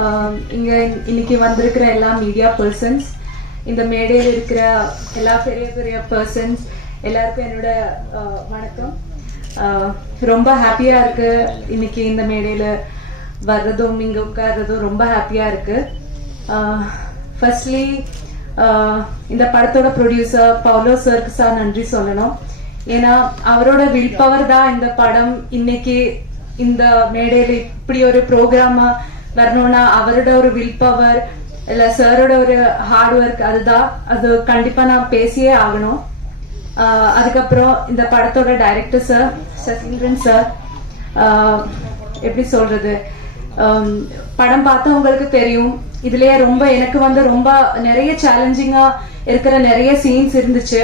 ஆஹ் இங்க இன்னைக்கு வந்திருக்கிற எல்லா மீடியா பர்சன்ஸ் இந்த மேடையில் இருக்கிற எல்லா பெரிய பெரிய பர்சன்ஸ் எல்லாருக்கும் என்னோட வணக்கம். ஆஹ், ரொம்ப ஹாப்பியா இருக்கு இன்னைக்கு இந்த மேடையில வர்றதும் இங்க உட்கார்றதும் ரொம்ப ஹாப்பியா இருக்கு. ஃபர்ஸ்ட்லி இந்த படத்தோட ப்ரொடியூசர் பவுலோ சர்க்கு சார் நன்றி சொல்லணும். ஏன்னா அவரோட வில் பவர் தான் இந்த படம் இன்னைக்கு இந்த மேடையில இப்படி ஒரு ப்ரோக்ராமா வரணும்னா அவரோட ஒரு வில் பவர் இல்ல சாரோட ஒரு ஹார்ட் ஒர்க் அதுதான். அது கண்டிப்பா நான் பேசியே ஆகணும். ஆஹ் அதுக்கப்புறம் இந்த படத்தோட டைரக்டர் சார் சசீந்திரன் சார் எப்படி சொல்றது? ஆம், படம் பார்த்தவங்களுக்கு தெரியும். இதுலயே ரொம்ப எனக்கு வந்து ரொம்ப நிறைய சேலஞ்சிங்கா இருக்கிற நிறைய சீன்ஸ் இருந்துச்சு.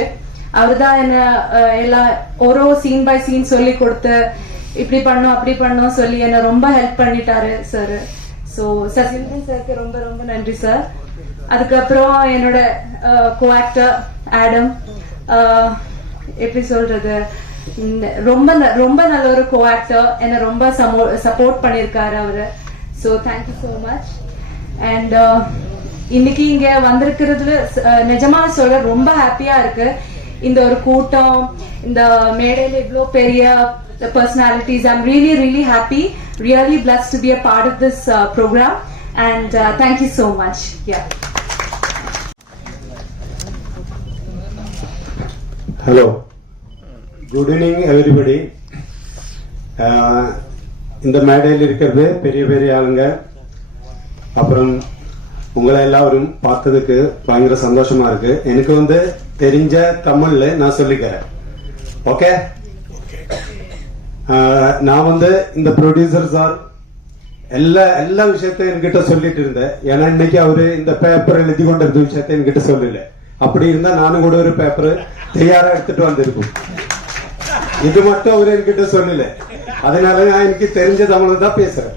அவர்தான் என்ன எல்லாம் எல்லா ஒரு சீன் பை சீன் சொல்லி கொடுத்து இப்படி பண்ணும் அப்படி பண்ணும் சொல்லி என்ன ரொம்ப ஹெல்ப் பண்ணிட்டாரு சார் ஸோ சசீந்திரன் சாருக்கு ரொம்ப ரொம்ப நன்றி சார் அதுக்கப்புறம் என்னோட கோ ஆக்டர் ஆடம் எப்படி சொல்றது? ரொம்ப ரொம்ப நல்ல ஒரு கோ ஆக்டர் என்ன ரொம்ப சப்போர்ட் பண்ணியிருக்காரு அவரு. So thank you so much and இன்னைக்கு இங்க வந்திருக்கிறதுல நிஜமா சொல்ல ரொம்ப ஹாப்பியா இருக்கு. இந்த ஒரு கூட்டம் இந்த மேடையில இவ்வளோ பெரிய personalities I'm really really happy really pleased to be a part of this programme and thank you so much yeah hello good evening everybody இந்த மேடையில் இருக்கிறது பெரிய பெரிய ஆளுங்க அப்புறம் உங்களை எல்லாரும் பார்த்ததுக்கு பயங்கர சந்தோஷமா இருக்கு எனக்கு வந்து தெரிஞ்ச தமிழ்ல நான் சொல்லிக்கிறேன் ஓகே நான் வந்து இந்த ப்ரொடியூசர் சார் எல்லா எல்லா விஷயத்தையும் என்கிட்ட சொல்லிட்டு இருந்தேன். ஏன்னா இன்னைக்கு அவரு இந்த பேப்பர் எழுதி கொண்டிருந்த விஷயத்தை என்கிட்ட சொல்லல. அப்படி இருந்தா நானும் கூட ஒரு பேப்பர் தயாரா எடுத்துட்டு வந்திருக்கும் இது மட்டும் அவரு என்கிட்ட சொல்லல. அதனால நான் எனக்கு தெரிஞ்ச தமிழ் தான் பேசுறேன்.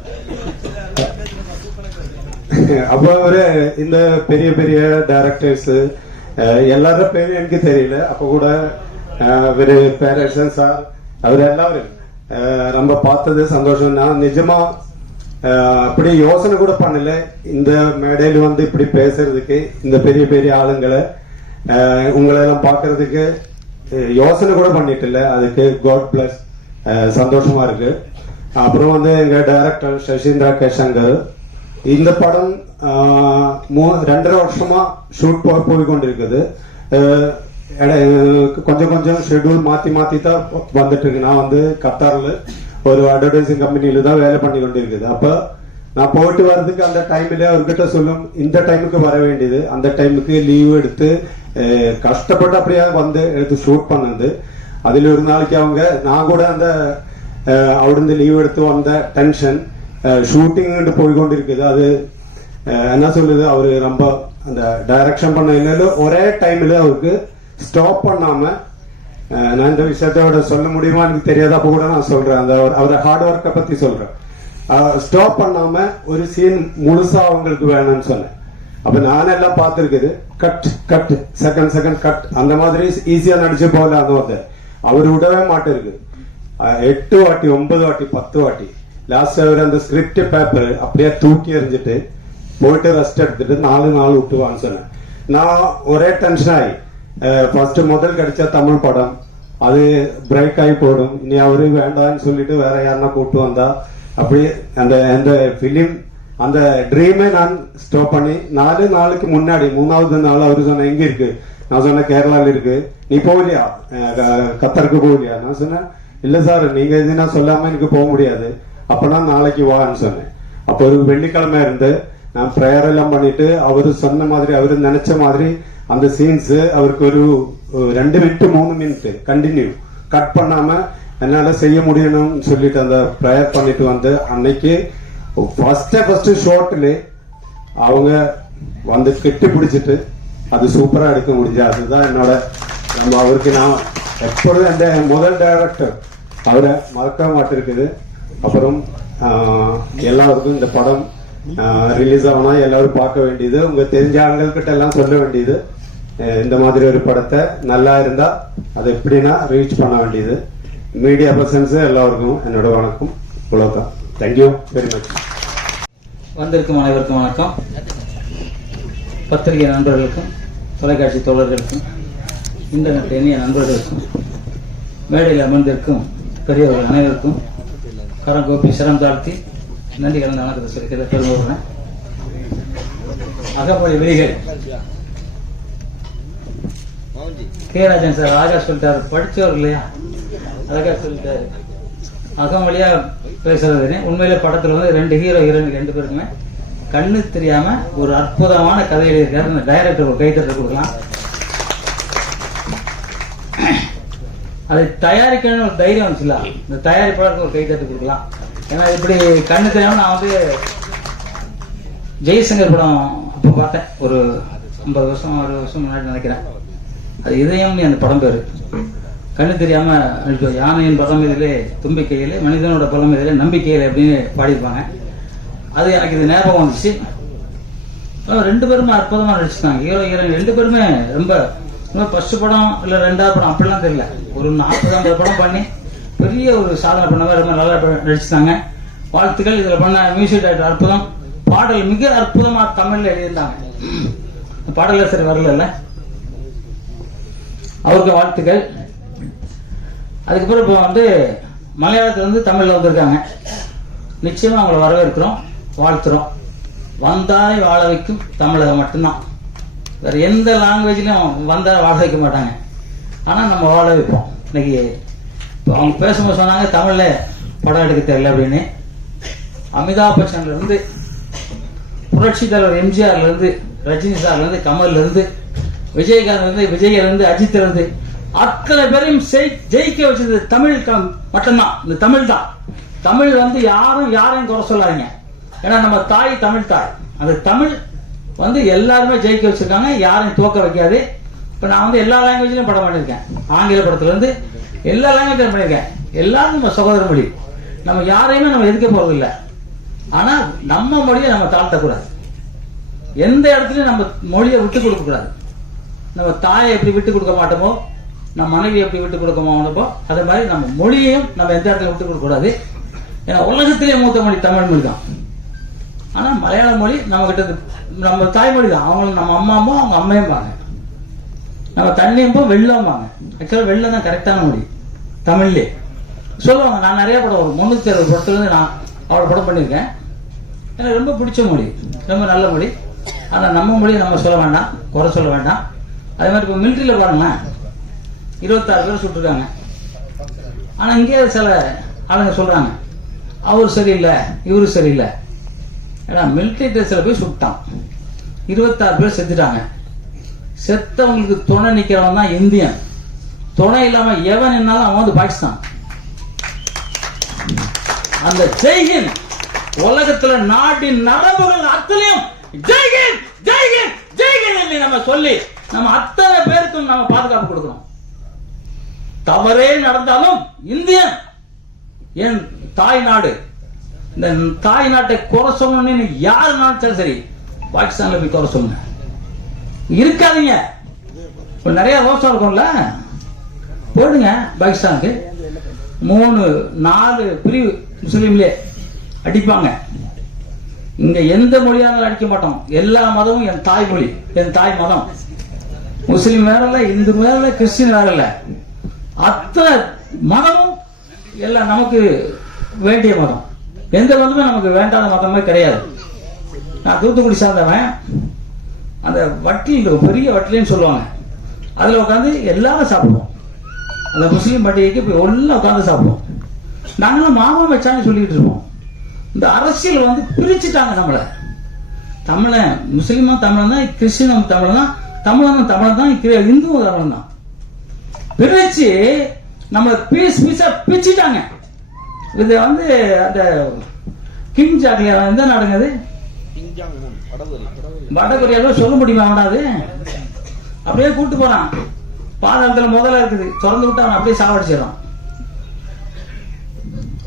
அப்போ அவரு இந்த பெரிய பெரிய டைரக்டர்ஸ் எல்லாரும் பேரும் எனக்கு தெரியல. அப்ப கூட அவரு இவரு பேரரசன் சார் அவர் எல்லாரும். அஹ், ரொம்ப பார்த்தது சந்தோஷம் நான் நிஜமா அப்படி யோசனை கூட பண்ணல. இந்த மேடையில வந்து இப்படி பேசுறதுக்கு இந்த பெரிய பெரிய ஆளுங்களை அஹ், உங்களை எல்லாம் பார்க்கறதுக்கு யோசனை கூட பண்ணிட்டு இல்ல. அதுக்கு காட் பிளஸ் சந்தோஷமா இருக்கு. அப்புறம் வந்து எங்க டைரக்டர் சசீந்திரா கேசங்கர். இந்த படம் மூ- ரெண்டரை வருஷமா ஷூட் போய் கொண்டிருக்குது கொஞ்சம் கொஞ்சம் ஷெடியூல் மாற்றி மாற்றி தான் வந்துட்டு இருக்கு நான் வந்து கத்தாரில் ஒரு அட்வர்டைசிங் கம்பெனியில தான் வேலை பண்ணி கொண்டு இருக்குது அப்போ நான் போயிட்டு வர்றதுக்கு அந்த டைமில் அவர்கிட்ட சொல்லும் இந்த டைமுக்கு வர வேண்டியது. அந்த டைமுக்கு லீவ் எடுத்து கஷ்டப்பட்டு அப்படியே வந்து எடுத்து ஷூட் பண்ணது. அதில் ஒரு நாளைக்கு அவங்க நான் கூட அந்த அവിടുന്ന് லீவ் எடுத்து வந்த டென்ஷன் ஷூட்டிங்ட்டு போய்கொண்டிருக்குது அது என்ன சொல்லுது அவரு ரொம்ப அந்த டைரக்ஷன் பண்ண இல்லை ஒரே டைமில் அவருக்கு ஸ்டாப் பண்ணாம நான் இந்த விஷயத்தோட சொல்ல முடியுமா எனக்கு தெரியாத? கூட நான் சொல்றேன். அந்த அவரை ஹார்ட் ஒர்க்கை பத்தி சொல்றேன். ஸ்டாப் பண்ணாம ஒரு சீன் முழுசா அவங்களுக்கு வேணும்னு சொன்னேன். அப்ப நானெல்லாம் பார்த்திருக்குது. Cut cut second second cut அந்த மாதிரி ஈஸியா நடிச்சு போகலாம் வந்து அவர் விடவே மாட்டிருக்கு. எட்டு வாட்டி ஒன்பது வாட்டி பத்து வாட்டி. லாஸ்ட் அவர் அந்த ஸ்கிரிப்ட் பேப்பர் அப்படியே தூக்கி எறிஞ்சிட்டு போயிட்டு ரெஸ்ட் எடுத்துட்டு நாலு நாள் விட்டுவான்னு சொன்னேன். நான் ஒரே டென்ஷன் ஆகி ஃபர்ஸ்ட் முதல் கிடைச்ச தமிழ் படம் அது பிரேக் ஆகி போடும் இனி அவரு வேண்டாம்னு சொல்லிட்டு வேற யாருன்னா கூப்பிட்டு வந்தா அப்படி அந்த அந்த பிலிம் அந்த ட்ரீமே நான் ஸ்டாப் பண்ணி நாலு நாளுக்கு முன்னாடி மூணாவது நாள் அவர் சொன்ன எங்க இருக்கு நான் சொன்னேன் கேரளால இருக்கு நீ போகலையா க- கத்தருக்கு போகலையா நான் சொன்னேன் இல்ல சார் நீங்க எதுனா சொல்லாம எனக்கு போக முடியாது அப்பனா நாளைக்கு வான்னு சொன்னேன் அப்போ ஒரு வெள்ளிக்கிழமை இருந்து நான் ப்ரேயர் எல்லாம் பண்ணிட்டு அவரு சொன்ன மாதிரி அவரு நினைச்ச மாதிரி அந்த சீன்ஸ் அவருக்கு ஒரு ரெண்டு மினிட் மூணு மினிட் கண்டினியூ கட் பண்ணாம என்னால செய்ய முடியணும்னு சொல்லிட்டு அந்த ப்ரேயர் பண்ணிட்டு வந்து அன்னைக்கு ஃபர்ஸ்டே ஃபர்ஸ்ட் ஷார்ட்ல அவங்க வந்து கெட்டி பிடிச்சிட்டு அது சூப்பரா எடுக்க முடிஞ்சு. அதுதான் என்னோட நம்ம அவருக்கு நான் எப்பொழுதும் எந்த முதல் டைரக்டர் அவரை மறக்க மாட்டிருக்குது. அப்புறம் எல்லாருக்கும் இந்த படம் ரிலீஸ் ஆகணும் எல்லாரும் பார்க்க வேண்டியது. உங்க தெரிஞ்ச ஆண்கள்கிட்ட எல்லாம் சொல்ல வேண்டியது. இந்த மாதிரி ஒரு படத்தை நல்லா இருந்தா அதை எப்படின்னா ரீச் பண்ண வேண்டியது. மீடியா பர்சன்ஸ் எல்லாருக்கும் என்னோட வணக்கம். அவ்வளோதான் தேங்க்யூ வெரி மச் வந்திருக்கும் அனைவருக்கும் வணக்கம். பத்திரிகை நண்பர்களுக்கும் தொலைக்காட்சி தோழர்களுக்கும் இன்டர்நெட் இணைய நண்பர்களுக்கும் மேடையில் அமர்ந்திருக்கும் பெரியவர்கள் அனைவருக்கும் கரம் கோப்பி சிரம் தாழ்த்தி நன்றி கலந்து வணக்கத்தை சொல்லிக்கிறத பெருமை அகமொழி விதிகள். கே. ராஜன் சார் அழகா சொல்லிட்டாரு. படிச்சவர் இல்லையா? அழகா சொல்லிட்டாரு. வழியா பேசுறது உண்மையில படத்துல வந்து ரெண்டு ஹீரோ ஹீரோயின் ரெண்டு பேருக்குமே கண்ணு தெரியாம ஒரு அற்புதமான கதை எழுதியிருக்காரு. இந்த டைரக்டர் ஒரு கைத்தட்டல் கொடுக்கலாம். அதை தயாரிக்கணும்னு ஒரு தைரியம் வந்துச்சுல. இந்த தயாரிப்பாளருக்கு ஒரு கைத்தட்டு கொடுக்கலாம். ஏன்னா இப்படி கண்ணு தெரியாம நான் வந்து ஜெய்சங்கர் படம் அப்போ பார்த்தேன். ஒரு ஐம்பது வருஷம் அறுபது வருஷம் முன்னாடி நினைக்கிறேன். அது இதயம் அந்த படம் பேரு. கண்ணு தெரியாம யானையின் பலம் இதிலே தும்பிக்கையிலே மனிதனோட பலம் இதிலே நம்பிக்கையிலே அப்படின்னு பாடியிருப்பாங்க. அது எனக்கு இது ஞாபகம் வந்துச்சு. ரெண்டு பேருமே அற்புதமா நடிச்சிருக்காங்க. ஹீரோ ஹீரோயின் ரெண்டு பேருமே ரொம்ப இன்னும் ஃபர்ஸ்ட் படம் இல்லை ரெண்டாவது படம் அப்படிலாம் தெரியல. ஒரு நாற்பதாம் படம் பண்ணி பெரிய ஒரு சாதனை பண்ணவங்க ரொம்ப நல்லா ப- நடிச்சிருந்தாங்க வாழ்த்துக்கள். இதில் பண்ண மியூசிக் டைரக்டர் அற்புதம். பாடல் மிக அற்புதமாக தமிழில் எழுதியிருந்தாங்க. இந்த பாடல சரி வரல அவருக்கு வாழ்த்துக்கள். அதுக்கப்புறம் இப்போ வந்து மலையாளத்தில் வந்து தமிழில் வந்திருக்காங்க. நிச்சயமாக அவங்கள வரவேற்கிறோம் வாழ்த்துறோம். வந்தாய் வாழ வைக்கும் தமிழகம் மட்டும்தான். வேற எந்த லாங்குவேஜ்லையும் வந்தால் வாழ வைக்க மாட்டாங்க. ஆனால் நம்ம வாழ வைப்போம். இன்னைக்கு இப்போ அவங்க பேசும்போது சொன்னாங்க தமிழில் படம் எடுக்க தெரியல அப்படின்னு. அமிதாப் பச்சன்லேருந்து புரட்சி தலைவர் எம்ஜிஆர்லேருந்து ரஜினி சார்லேருந்து கமல்லேருந்து இருந்து விஜயகாந்த் இருந்து விஜய்ல இருந்து அஜித் இருந்து அத்தனை பேரையும் ஜெயிக்க வச்சது தமிழ் க- மட்டும்தான். இந்த தமிழ் தான். தமிழ் வந்து யாரும் யாரையும் குறை சொல்லாதீங்க. ஏன்னா நம்ம தாய் தமிழ் தாய். அந்த தமிழ் வந்து எல்லாருமே ஜெயிக்க வச்சிருக்காங்க யாரையும் தோக்க வைக்காது. இப்போ நான் வந்து எல்லா லாங்குவேஜ்லையும் படம் பண்ணியிருக்கேன் ஆங்கில படத்துல இருந்து எல்லா லாங்குவேஜ்லையும் பண்ணியிருக்கேன் எல்லாரும் நம்ம சகோதர மொழி. நம்ம யாரையுமே நம்ம எதுக்க போறது ஆனால் ஆனா நம்ம மொழியை நம்ம தாழ்த்தக்கூடாது. எந்த இடத்துலையும் நம்ம மொழியை விட்டு கொடுக்க கூடாது நம்ம தாயை எப்படி விட்டு கொடுக்க மாட்டோமோ நம்ம மனைவி எப்படி விட்டு கொடுக்க மாட்டோமோ அதே மாதிரி நம்ம மொழியையும் நம்ம எந்த இடத்துல விட்டு கொடுக்க கூடாது. ஏன்னா உலகத்திலே மூத்த மொழி தமிழ் மொழி தான். ஆனால் மலையாள மொழி நம்ம கிட்ட நம்ம தாய்மொழி தான். அவங்களும் நம்ம அம்மாவும் அவங்க அம்மையும் பாங்க நம்ம தண்ணியம்போ வெள்ளம்பாங்க ஆக்சுவலாக வெள்ளம் தான் கரெக்டான மொழி. தமிழ்லே. சொல்லுவாங்க நான் நிறைய படம் ஒரு முந்நூற்றி அறுபது படத்துலேருந்து நான் அவளை படம் பண்ணியிருக்கேன். எனக்கு ரொம்ப பிடிச்ச மொழி. ரொம்ப நல்ல மொழி. ஆனால் நம்ம மொழியை நம்ம சொல்ல வேண்டாம் குறை சொல்ல வேண்டாம். அதே மாதிரி இப்போ மிலிட்ரியில் பாருங்களேன் இருபத்தாறு பேர் சுட்டுருக்காங்க. ஆனால் இங்கே சில ஆளுங்க சொல்கிறாங்க அவர் சரியில்லை இவரு சரியில்லை. ஏன்னா மிலிட்ரி ட்ரெஸ்ஸில் போய் சுட்டான். இருபத்தாறு பேர் செத்துட்டாங்க. செத்தவங்களுக்கு துணை நிற்கிறவன் தான் இந்தியன். துணை இல்லாமல் எவன் என்னாலும் அவன் வந்து பாகிஸ்தான். அந்த ஜெய்ஹிந்த் உலகத்துல நாட்டின் நரம்புகள் அத்தனையும் ஜெய்ஹிந்த் ஜெய்ஹிந்த் ஜெய்ஹிந்த் நம்ம சொல்லி நம்ம அத்தனை பேருக்கும் நம்ம பாதுகாப்பு கொடுக்கணும். தவறே நடந்தாலும் இந்தியன் என் தாய் நாடு இந்த தாய் நாட்டை குறை சொல்லணும்னு யாரு நினைச்சாலும் சரி பாகிஸ்தான்ல போய் குறை சொல்லுங்க. இருக்காதீங்க. இப்போ நிறைய ரோசம் இருக்கும்ல? போடுங்க பாகிஸ்தானுக்கு. மூணு நாலு பிரிவு முஸ்லீம்லே அடிப்பாங்க. இங்க எந்த மொழியாலும் அடிக்க மாட்டோம். எல்லா மதமும் என் தாய்மொழி என் தாய் மதம். முஸ்லீம் வேற இந்து வேற கிறிஸ்டின் வேற அத்தனை மதமும் எல்லாம் நமக்கு வேண்டிய மதம். எந்த மதமும் நமக்கு வேண்டாத மதமே கிடையாது. நான் தூத்துக்குடி சார்ந்தவன். அந்த வட்டில் பெரிய வட்டில்னு சொல்லுவாங்க. அதில் உட்காந்து எல்லாரும் சாப்பிடுவோம். அந்த முஸ்லீம் பண்டிகைக்கு போய் எல்லாம் உட்காந்து சாப்பிடுவோம். நாங்களும் மாமா வச்சான்னு சொல்லிட்டு இருப்போம். இந்த அரசியல் வந்து பிரிச்சுட்டாங்க நம்மளை. தமிழன் முஸ்லீமும் தமிழன் தான் கிறிஸ்டினும் தமிழன் தான் தமிழனும் தமிழன் தான் இந்துவும் தமிழன் தான் பிரிச்சு நம்மளை பீஸ் பீஸா பிரிச்சுட்டாங்க இது வந்து அந்த கிங் ஜாக்லியா எந்த நாடுங்க அது? வடகொரியால சொல்ல முடியுமா அவனாது அப்படியே கூட்டு போறான். பாதாளத்துல முதல்ல இருக்குது. திறந்து விட்டு அவன் அப்படியே சாவடிச்சிடறான்.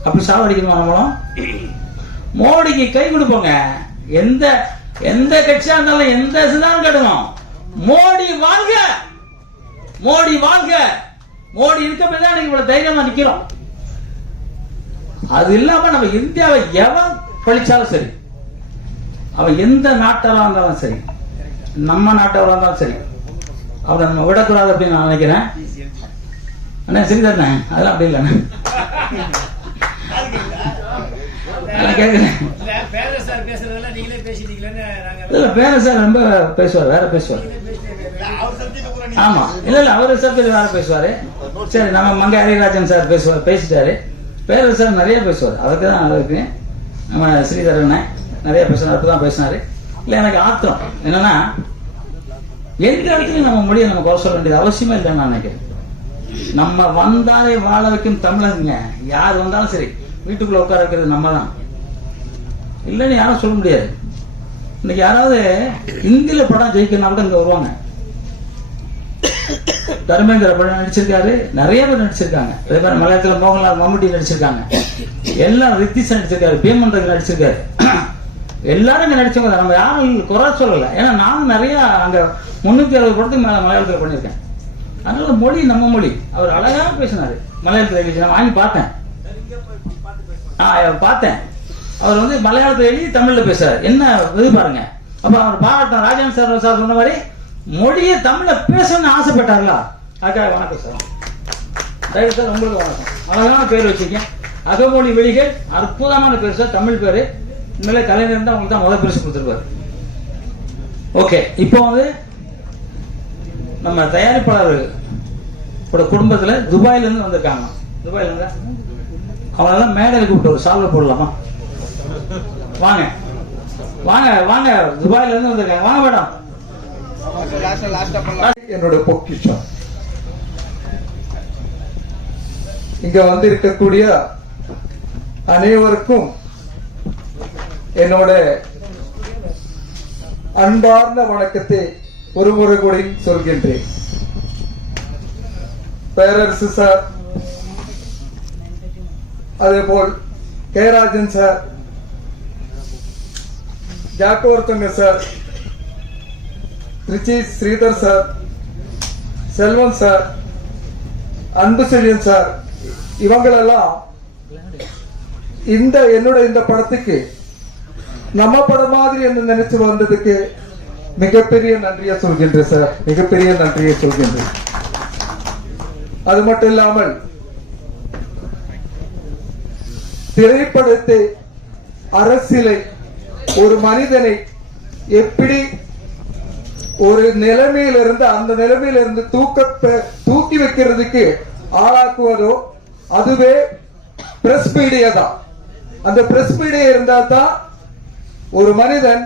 அப்படி சாவடிக்கணுமா நம்மளும்? மோடிக்கு கை கொடுப்போங்க. எந்த எந்த கட்சியா இருந்தாலும் எந்த சிதாரம் கட்டணும் மோடி வாழ்க! மோடி வாழ்க! மோடி இருக்க போய் தான் இவ்வளவு தைரியமா நிக்கிறோம். அது இல்லாம நம்ம இந்தியாவை எவன் பழிச்சாலும் சரி அவன் எந்த நாட்டவா இருந்தாலும் சரி நம்ம நாட்டவரா இருந்தாலும் சரி அவனை நம்ம விடக்கூடாது அப்படின்னு நான் நினைக்கிறேன். அண்ணா சரிதானே அதெல்லாம் அப்படி இல்லைண்ணே இல்ல பேர சார் ரொம்ப பேசுவார் வேற பேசுவார். ஆமா. இல்ல இல்ல அவர் சார் வேற பேசுவாரு. சரி நம்ம மங்க ஹரிராஜன் சார் பேசுவார் பேசிட்டாரு. பேர சார் நிறைய பேசுவார். அதுக்கு தான் அதுக்கு நம்ம ஸ்ரீதரன் நிறைய பேசுனாரு தான் பேசினாரு. இல்ல எனக்கு ஆத்திரம். என்னன்னா எந்த இடத்துலயும் நம்ம மொழியை நம்ம குறை சொல்ல வேண்டியது அவசியமே இல்லைன்னு நான் நினைக்கிறேன். நம்ம வந்தாலே வாழ வைக்கும் தமிழங்க யார் வந்தாலும் சரி வீட்டுக்குள்ள உட்கார வைக்கிறது நம்ம தான் இல்லைன்னு யாரும் சொல்ல முடியாது. இன்னைக்கு யாராவது இந்தியில படம் ஜெயிக்கணும்னா கூட இங்க வருவாங்க. தர்மேந்திர படம் நடிச்சிருக்காரு நிறைய பேர் நடிச்சிருக்காங்க. அதே மாதிரி மலையாளத்தில் மோகன்லால் மம்முட்டி நடிச்சிருக்காங்க. எல்லாம் ரித்திஷ் நடிச்சிருக்காரு பீமன் நடிச்சிருக்காரு. எல்லாரும் நடிச்சவங்க தான். நம்ம யாரும் குறை சொல்லலை. ஏன்னா நானும் நிறையா அங்கே முந்நூற்றி அறுபது படத்துக்கு மேலே மலையாளத்தில் பண்ணியிருக்கேன். அதனால மொழி நம்ம மொழி. அவர் அழகாக பேசினாரு. மலையாளத்தில் எழுதி நான் வாங்கி பார்த்தேன். ஆ பார்த்தேன். அவர் வந்து மலையாளத்தில் எழுதி தமிழில் பேசுறாரு. என்ன இது பாருங்க. அப்போ அவர் பாராட்டம். ராஜன் சார் சார் சொன்ன மாதிரி மொழியை தமிழில் பேசணும்னு ஆசைப்பட்டார்ல அக்கா வணக்கம் சார். தயவு சார் உங்களுக்கு வணக்கம். அழகான பேர் வச்சிருக்கேன் அகமொழி வெளிகள் அற்புதமான பேர் சார். தமிழ் பேரு. உண்மையிலே கலைஞர் தான் உங்களுக்கு தான் முதல் பரிசு கொடுத்துருப்பாரு. ஓகே இப்போ வந்து நம்ம தயாரிப்பாளர் கூட குடும்பத்துல துபாயில இருந்து வந்திருக்காங்க. துபாயில இருந்தா? அவங்களெல்லாம் மேடையில் கூப்பிட்டு ஒரு சால்வை போடலாமா? வாங்க. வாங்க வாங்க. துபாயில இருந்து வந்திருக்காங்க. வாங்க மேடம். என்னோட பொக்கிஷம். இங்க வந்து இருக்கக்கூடிய அனைவருக்கும் என்னோட அன்பார்ந்த வணக்கத்தை ஒரு முறை கூட சொல்கின்றேன். பேரரசு சார் அதே போல் K Rajan sir ஜாக்கோர்த்தங்க sir Trichy Sridhar sir Selvan sir Anbu Chezhiyan sir இவங்களெல்லாம் இந்த என்னோட இந்த படத்துக்கு நம்ம படம் மாதிரி என்று நினைச்சு வந்ததுக்கு மிகப்பெரிய நன்றியை சொல்கின்றேன் சார். மிகப்பெரிய நன்றியை சொல்கின்றேன். அது மட்டும் இல்லாமல் திரைப்படத்தை அரசியலை ஒரு மனிதனை எப்படி ஒரு நிலைமையிலிருந்து அந்த நிலைமையிலிருந்து தூக்க தூக்கி வைக்கிறதுக்கு ஆளாக்குவதோ அதுவே பிரஸ் மீடியா தான். அந்த பிரஸ் மீடியா இருந்தா தான் ஒரு மனிதன்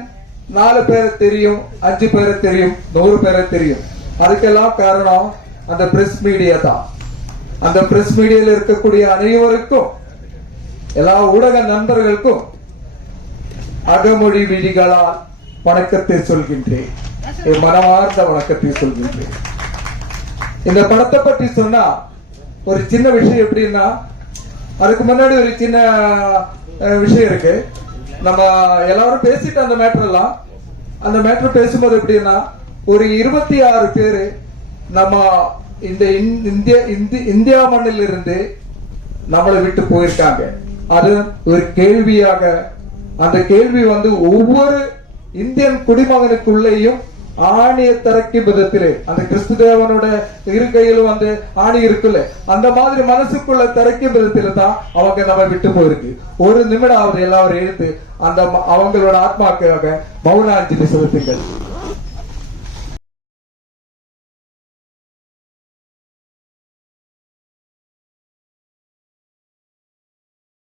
நாலு பேரை தெரியும் அஞ்சு பேரை தெரியும் நூறு பேரை தெரியும். அதுக்கெல்லாம் காரணம் அந்த பிரஸ் மீடியா தான். அந்த பிரஸ் மீடியால இருக்கக்கூடிய அனைவருக்கும் எல்லா ஊடக நண்பர்களுக்கும் அகமொழி விழிகளால் வணக்கத்தை சொல்கின்றேன். மனமார்ந்த வணக்கத்தை சொல்கின்றேன். இந்த படத்தை பற்றி சொன்னா ஒரு சின்ன விஷயம் எப்படின்னா அதுக்கு முன்னாடி ஒரு சின்ன விஷயம் இருக்கு. நம்ம எல்லாரும் பேசிட்டு அந்த மேட்டர் எல்லாம் அந்த மேட்டர் பேசும்போது எப்படின்னா ஒரு இருபத்தி ஆறு பேரு நம்ம இந்த இந்- இந்திய இந்தியா மண்ணில் இருந்து நம்மளை விட்டு போயிருக்காங்க. அது ஒரு கேள்வியாக அந்த கேள்வி வந்து ஒவ்வொரு இந்தியன் குடிமகனுக்குள்ளேயும் ஆணியை திறக்கும் விதத்திலே அந்த கிறிஸ்து தேவனோட இருக்கையில் வந்து ஆணி இருக்குல்ல அந்த மாதிரி மனசுக்குள்ள திறக்கும் விதத்தில தான் அவங்க நம்ம விட்டு போயிருக்கு. ஒரு நிமிடம் அவர் எல்லாரும் எழுத்து அந்த அவங்களோட ஆத்மாக்காக மௌனாஞ்சலி செலுத்துங்கள்.